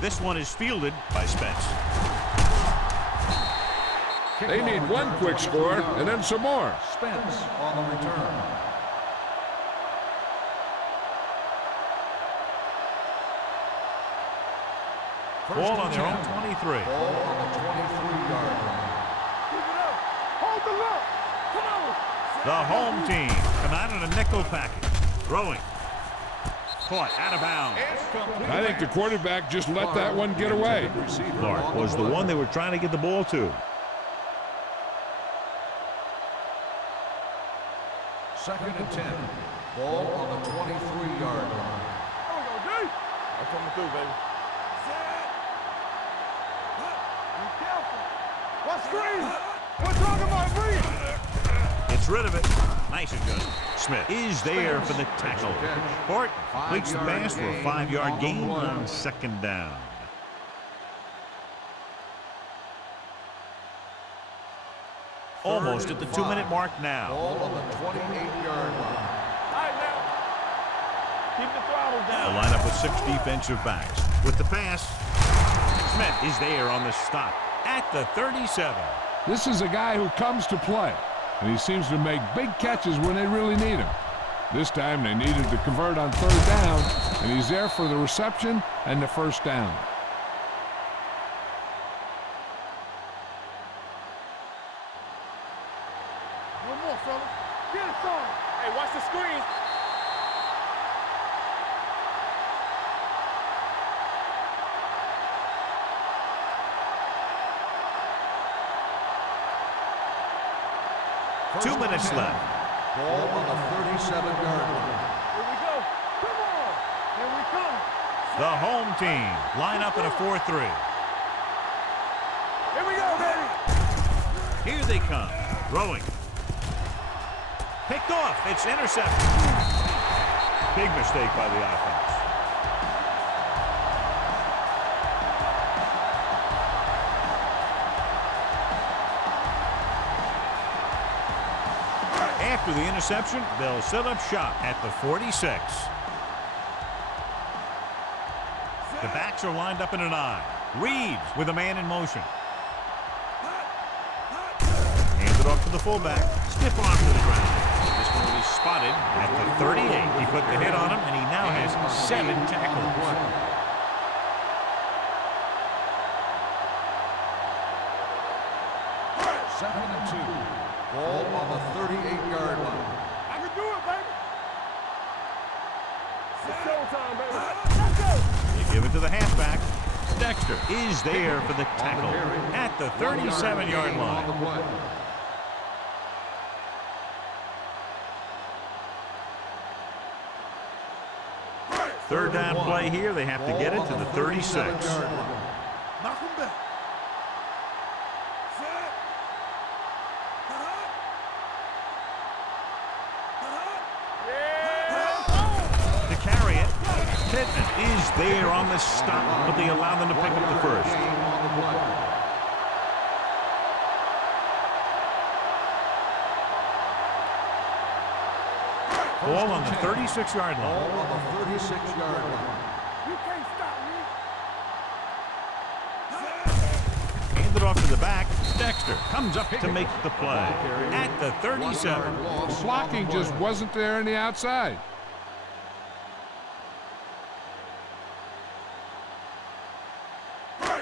This one is fielded by Spence. They need one quick score and then some more. Spence on the return. Ball on their own 23. Ball on the 23-yard line. Keep it up. Hold the look. Come on. The home team come out in a nickel package. Throwing. Caught out of bounds. I think the quarterback just let that one get away. Clark was the one they were trying to get the ball to. Second and 10. Ball on the 23-yard line. There we go, D. I'm coming through, baby. Be careful. What screen? We're talking about breathe. Gets rid of it. Nice adjustment. Smith is there for the tackle. Hort completes the pass for a 5-yard gain on second down. Almost at the 2-minute mark now. Ball on the 28-yard line. All right, now. Keep the throttle The down. lineup with 6 defensive backs. With the pass, Smith is there on the stop at the 37. This is a guy who comes to play, and he seems to make big catches when they really need him. This time they needed to convert on third down, and he's there for the reception and the first down. One more, fella. Get it on. Hey, watch the screen. First 2 and minutes 10. left. Ball on the 37-yard line. Here we go. Come on. Here we come. The home team line up in a 4-3. Here we go, baby. Here they come. Throwing. Picked off. It's intercepted. Big mistake by the offense. After the interception, they'll set up shop at the 46. The backs are lined up in an I. Reed with a man in motion. Hands it off to the fullback. Stiff arm to the ground. This one will be spotted at the 38. He put the hit on him, and he now has 7 tackles. Second and 2. Ball on the 38-yard line. I can do it, baby. It's showtime, baby. Let's go. They give it to the halfback. Dexter is there for the tackle at the 37-yard line. Third down play here. They have to get it to the 36. Knock him back. To carry it, Pittman is there on the stop, but they allow them to pick up the first. Ball on the 36-yard line. Ball on the 36-yard line. You can't stop me. Hand it off to the back. Dexter comes up to make the play at the 37. The blocking just wasn't there on the outside.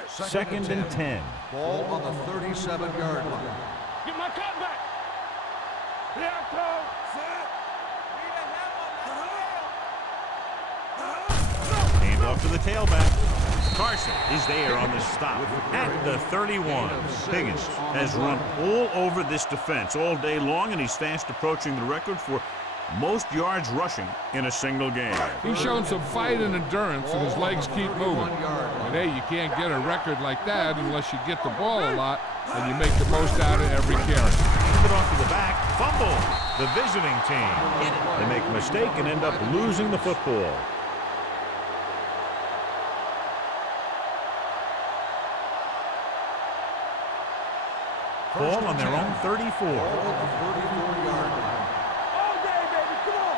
Second and 10. Ball on the 37-yard line. Get my cut back. Here I come. Hand off to the tailback. Carson is there on the stop at the 31. Higgins has run all over this defense all day long, and he's fast approaching the record for most yards rushing in a single game. He's shown some fight and endurance, and his legs keep moving. And hey, you can't get a record like that unless you get the ball a lot and you make the most out of every carry. Hand it off to the back. Fumble. The visiting team. They make a mistake and end up losing the football. Ball on their own 34. Ball on the 34-yard line. All day, baby. Come on.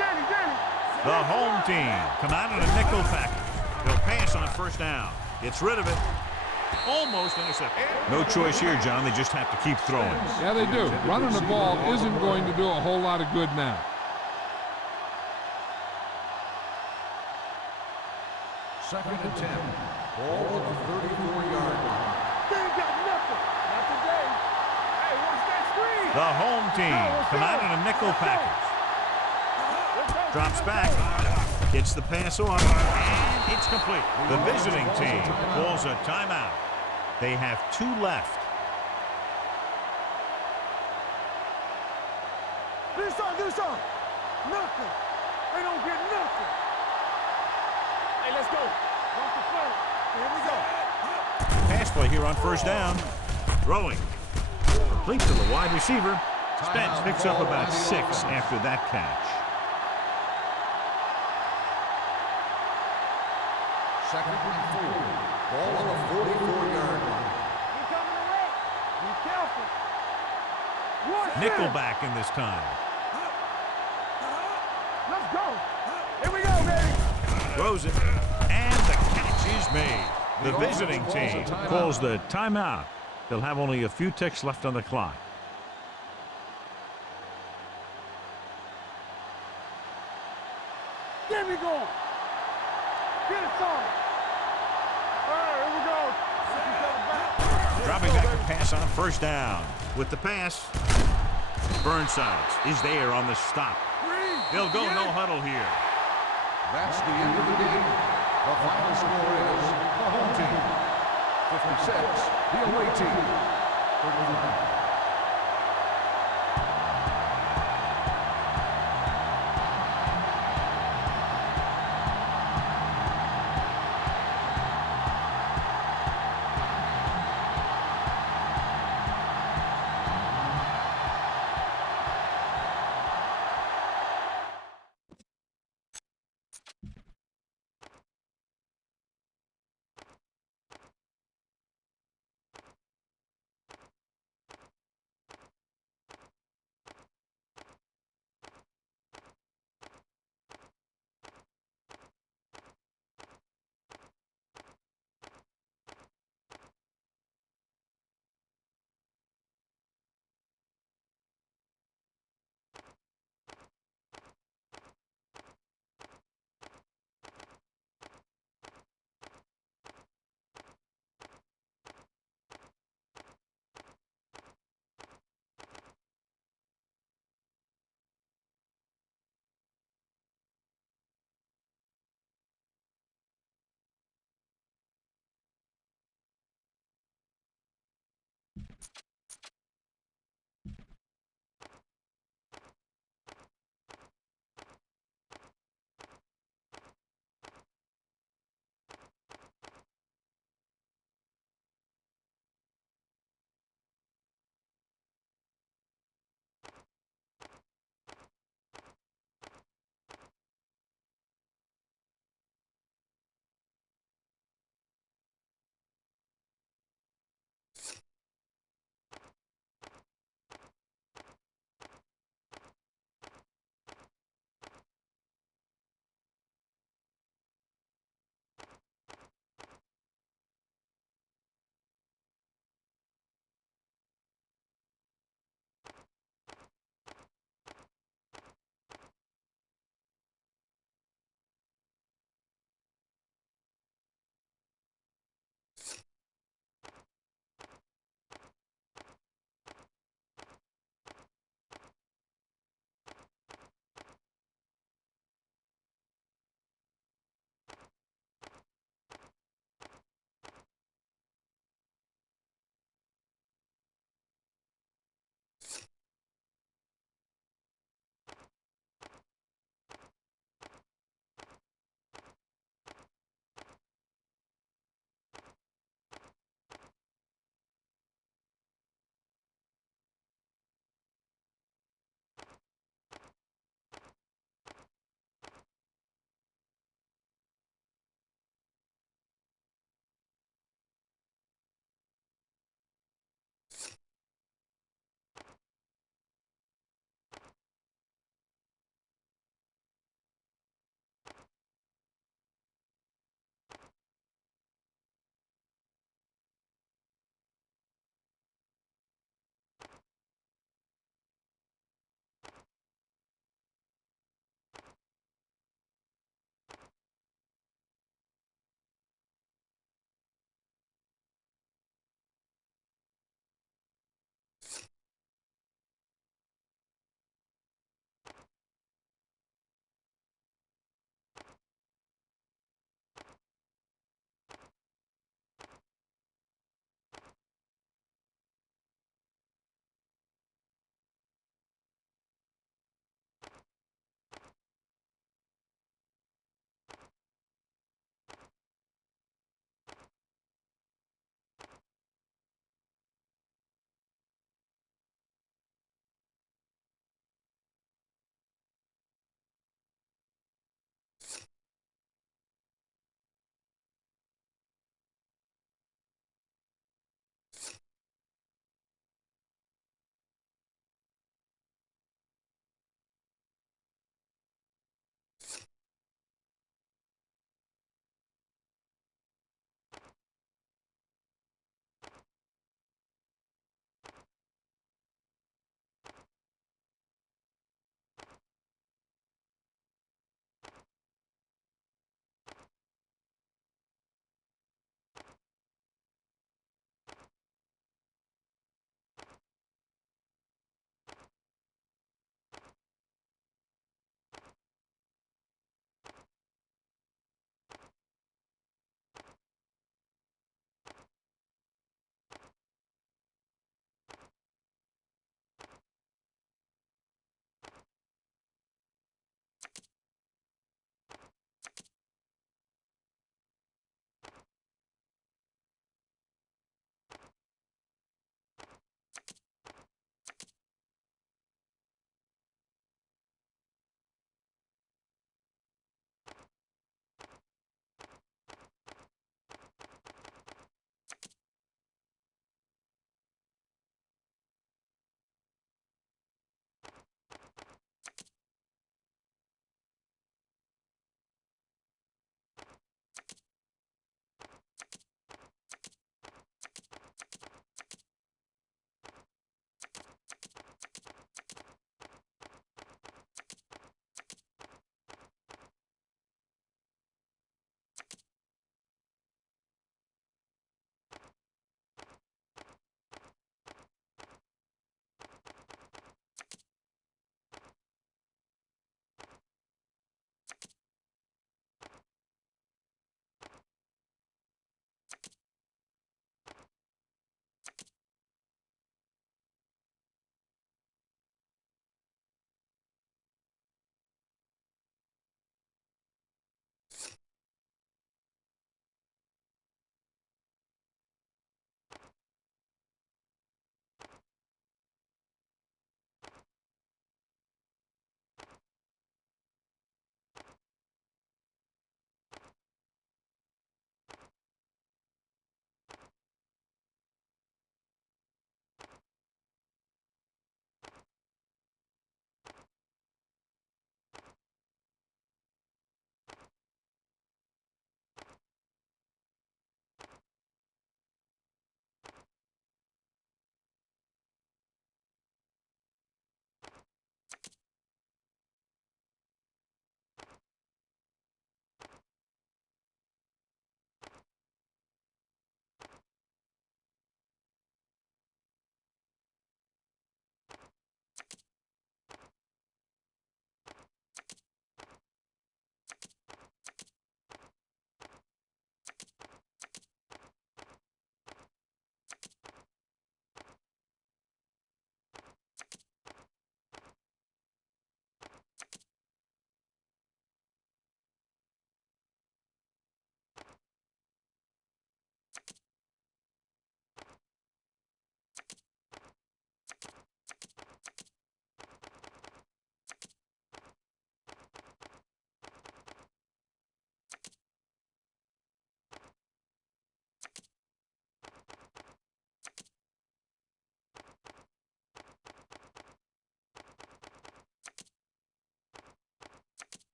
Danny. The home team come out in a nickel package. They'll pass on first down. Gets rid of it. Almost intercepted. No choice here, John. They just have to keep throwing. Yeah, they do. Running the ball isn't going to do a whole lot of good now. Second and 10. Ball on the 34-yard line. They ain't got nothing. Not today. Hey, watch that screen. The home team come out in a nickel package. Drops back. Gets the pass off. And it's complete. The visiting team calls a timeout. They have 2 left. Do something. Nothing. They don't get nothing. Hey, let's go. Watch the front. Here we go. Pass play here on first down. Throwing. Complete to the wide receiver. Spence picks up about 6 after that catch. Second and 4. Ball on the 44-yard line. He coming to wreck. Be careful. Watch Nickelback in this time. Let's go. Here we go, baby. Throws it. And the catch is made. The visiting team calls the timeout. They'll have only a few ticks left on the clock. There we go. Get it started. All right, here we go. Dropping back to pass on first down. With the pass, Burnsides is there on the stop. They'll go no huddle here. That's the end of the game. The final score is the home team 56, the away team 39.